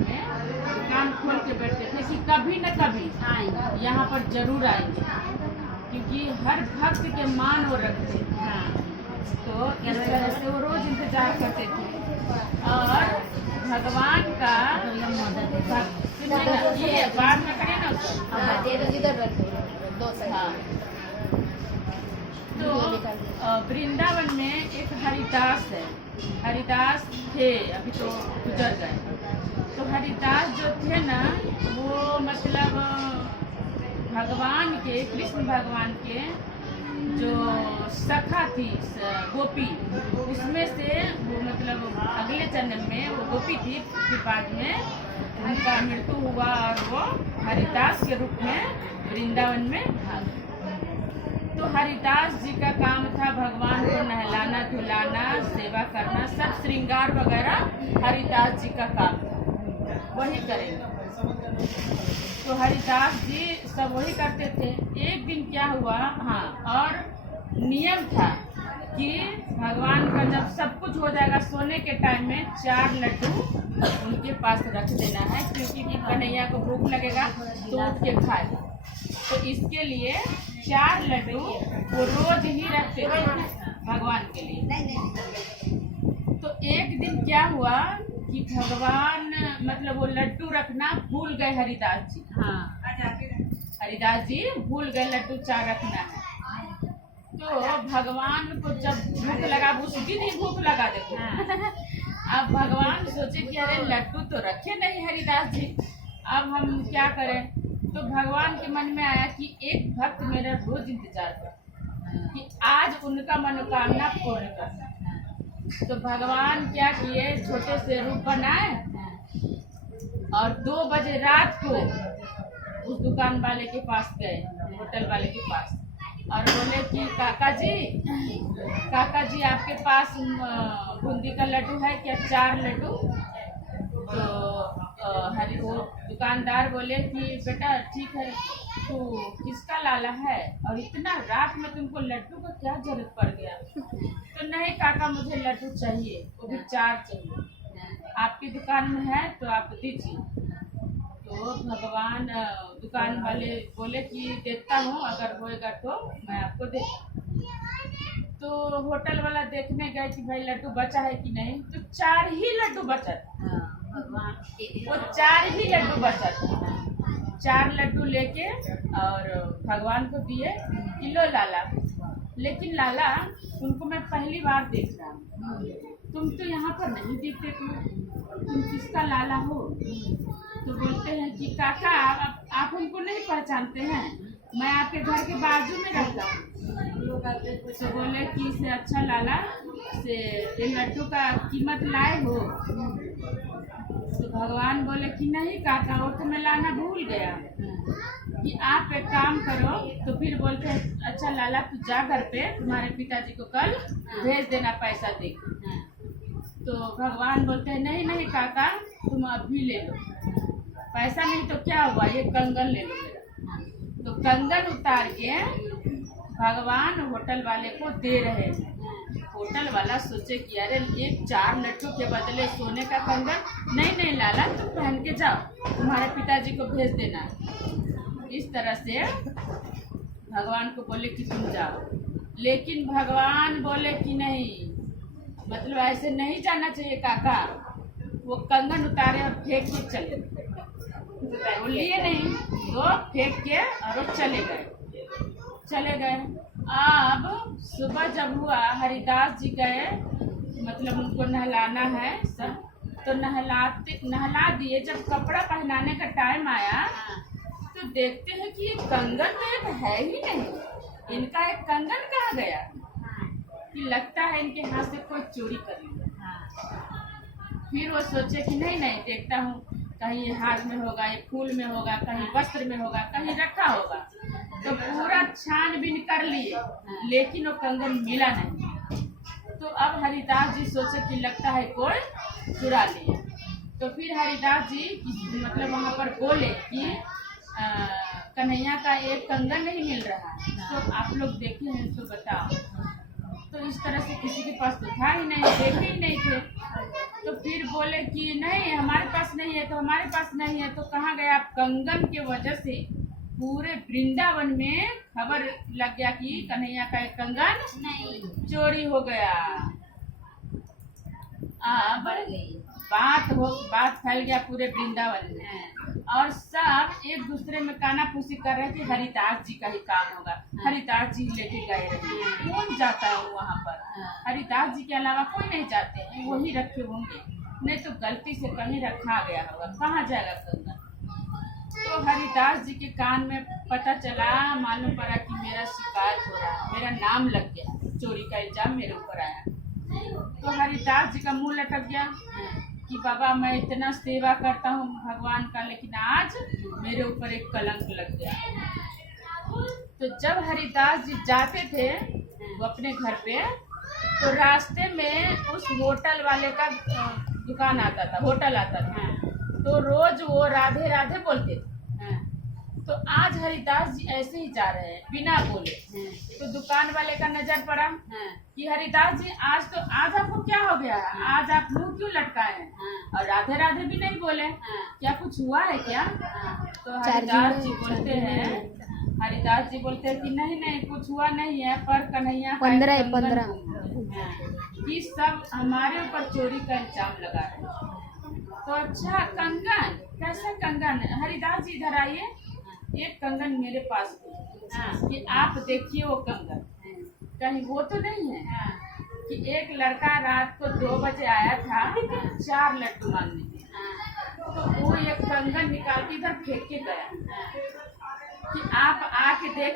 में दुकान खोल के बैठते थे कि कभी न कभी यहाँ पर जरूर आएंगे, क्योंकि हर भक्त के मान वो रखते हैं। तो इस तरह से वो रोज इंतजार करते थे। और भगवान का ये बाद में करें ना हाँ। तो वृंदावन में एक हरिदास है, हरिदास थे, अभी तो गुजर गए। तो हरिदास जो थे ना, वो मतलब भगवान के, कृष्ण भगवान के जो सखा थी गोपी, उसमें से वो मतलब अगले जन्म में वो गोपी थी, फिर बाद में उनका मृत्यु हुआ और वो हरिदास के रूप में वृंदावन में भाग। तो हरिदास जी का काम था भगवान को नहलाना धुलाना, सेवा करना, सब श्रृंगार वगैरह हरिदास जी का काम था, वही करेंगे। तो हरिदास जी सब वही करते थे। एक दिन क्या हुआ, हाँ, और नियम था कि भगवान का जब सब कुछ हो जाएगा, सोने के टाइम में 4 लड्डू उनके पास रख देना है, क्योंकि कन्हैया को भूख लगेगा तो उठ के खाएगा। तो इसके लिए 4 लड्डू वो रोज ही रखते थे भगवान के लिए। तो एक दिन क्या हुआ कि भगवान मतलब वो लड्डू रखना भूल गए हरिदास जी। हाँ, हरिदास जी भूल गए लड्डू 4 रखना है। तो भगवान को जब भूख लगा, उसी दिन भूख लगा देखो। अब भगवान सोचे कि अरे लड्डू तो रखे नहीं हरिदास जी, अब हम क्या करें। तो भगवान के मन में आया कि एक भक्त मेरा रोज इंतजार कर कि आज उनका मनोकामना पूर्ण करना। तो भगवान क्या किए, छोटे से रूप बनाए और 2 बजे रात को उस दुकान वाले के पास गए, होटल वाले के पास, और बोले कि काका जी आपके पास बूंदी का लड्डू है क्या, 4 लड्डू। तो वो दुकानदार बोले कि बेटा ठीक है, तो किसका लाला है और इतना रात में तुमको लड्डू का क्या जरूरत पड़ गया। तो नहीं काका मुझे लड्डू चाहिए, वो भी 4 चाहिए, आपकी दुकान में है तो आप दीजिए। तो भगवान दुकान वाले बोले कि देखता हूँ, अगर होएगा तो मैं आपको दे। तो होटल वाला देखने गए कि भाई लड्डू बचा है कि नहीं, तो 4 ही लड्डू बचा था। वो 4 ही लड्डू बचा था। 4 लड्डू लेके और भगवान को दिए कि लो लाला। लेकिन लाला तुमको मैं पहली बार देख रहा हूँ, तुम तो यहाँ पर नहीं दिखते, तुम किसका लाला हो। तो बोलते हैं कि काका आप हमको नहीं पहचानते हैं, मैं आपके घर के बाजू में रहता हूँ। तो बोले कि इससे अच्छा लाला से ये लड्डू का कीमत लाए हो। तो भगवान बोले कि नहीं काका, वो तो मैं लाना भूल गया, कि आप एक काम करो। तो फिर बोलते हैं अच्छा लाला तू जा घर पे, तुम्हारे पिताजी को कल भेज देना पैसा दे। तो भगवान बोलते हैं नहीं काका तुम अभी ले लो, पैसा नहीं तो क्या हुआ, ये कंगन ले लो मेरा। तो कंगन उतार के भगवान होटल वाले को दे रहे हैं। होटल वाला सोचे कि अरे ये 4 लड्डू के बदले सोने का कंगन, नहीं लाला तुम पहन के जाओ, तुम्हारे पिताजी को भेज देना। इस तरह से भगवान को बोले कि तुम जाओ, लेकिन भगवान बोले कि नहीं, मतलब ऐसे नहीं जाना चाहिए काका। वो कंगन उतारे और फेंक के चले, वो लिए नहीं, वो फेंक के और वो चले गए। अब सुबह जब हुआ, हरिदास जी गए, मतलब उनको नहलाना है सब, तो नहला दिए। जब कपड़ा पहनाने का टाइम आया तो देखते हैं कि ये कंगन तो एक है ही नहीं, इनका एक कंगन कहाँ गया, कि लगता है इनके हाथ से कोई चोरी कर लिया। फिर वो सोचे कि नहीं देखता हूँ, कहीं ये हाथ में होगा, ये फूल में होगा, कहीं वस्त्र में होगा, कहीं रखा होगा। तो पूरा छानबीन कर लिए, लेकिन वो कंगन मिला नहीं। तो अब हरिदास जी सोचे कि लगता है कोई चुरा लिया। तो फिर हरिदास जी मतलब वहाँ पर बोले कि कन्हैया का एक कंगन नहीं मिल रहा है, तो आप लोग देखे हैं तो बताओ। तो इस तरह से किसी के पास तो था ही नहीं, देखे ही नहीं थे। तो फिर बोले कि नहीं हमारे पास नहीं है, तो हमारे पास नहीं है तो कहाँ गया आप? कंगन के वजह से पूरे वृंदावन में खबर लग गया कि कन्हैया का एक कंगन नहीं चोरी हो गया। बढ़ गई। बात फैल गया पूरे वृंदावन में, और सब एक दूसरे में कानाफूसी कर रहे थे हरिदास जी का ही काम होगा, हरिदास जी लेके गए रहे। कौन जाता है वहाँ पर? हरिदास जी के अलावा कोई नहीं जाते हैं, वही रखे होंगे, नहीं तो गलती से कहीं रखा गया होगा, कहाँ जाएगा कंगन? तो हरिदास जी के कान में पता चला, मालूम पड़ा कि मेरा शिकायत हो रहा है, मेरा नाम लग गया, चोरी का इल्जाम मेरे ऊपर आया। तो हरिदास जी का मुंह लटक गया कि बाबा मैं इतना सेवा करता हूँ भगवान का, लेकिन आज मेरे ऊपर एक कलंक लग गया। तो जब हरिदास जी जाते थे वो अपने घर पे, तो रास्ते में उस होटल वाले का दुकान आता था, होटल आता था, तो रोज वो राधे राधे बोलते थे। तो आज हरिदास जी ऐसे ही जा रहे हैं बिना बोले, तो दुकान वाले का नजर पड़ा कि हरिदास जी आज आपको क्या हो गया है, आज आप मुंह क्यों लटकाए हैं, और राधे राधे भी नहीं बोले, क्या कुछ हुआ है क्या? तो हरिदास जी बोलते हैं कि नहीं कुछ हुआ नहीं है, पर कन्हैया 15 कि सब हमारे ऊपर चोरी का इल्जाम लगा रहे हैं। तो अच्छा कंगन, कैसा कंगन? हरिदास जी इधर आइए, एक कंगन मेरे पास कि आप देखिए वो कंगन, कहीं वो तो नहीं है कि एक लड़का रात को 2 बजे आया था 4 लड्डू मांगने, तो वो एक कंगन निकाल के इधर फेंक के गया कि आप आके देख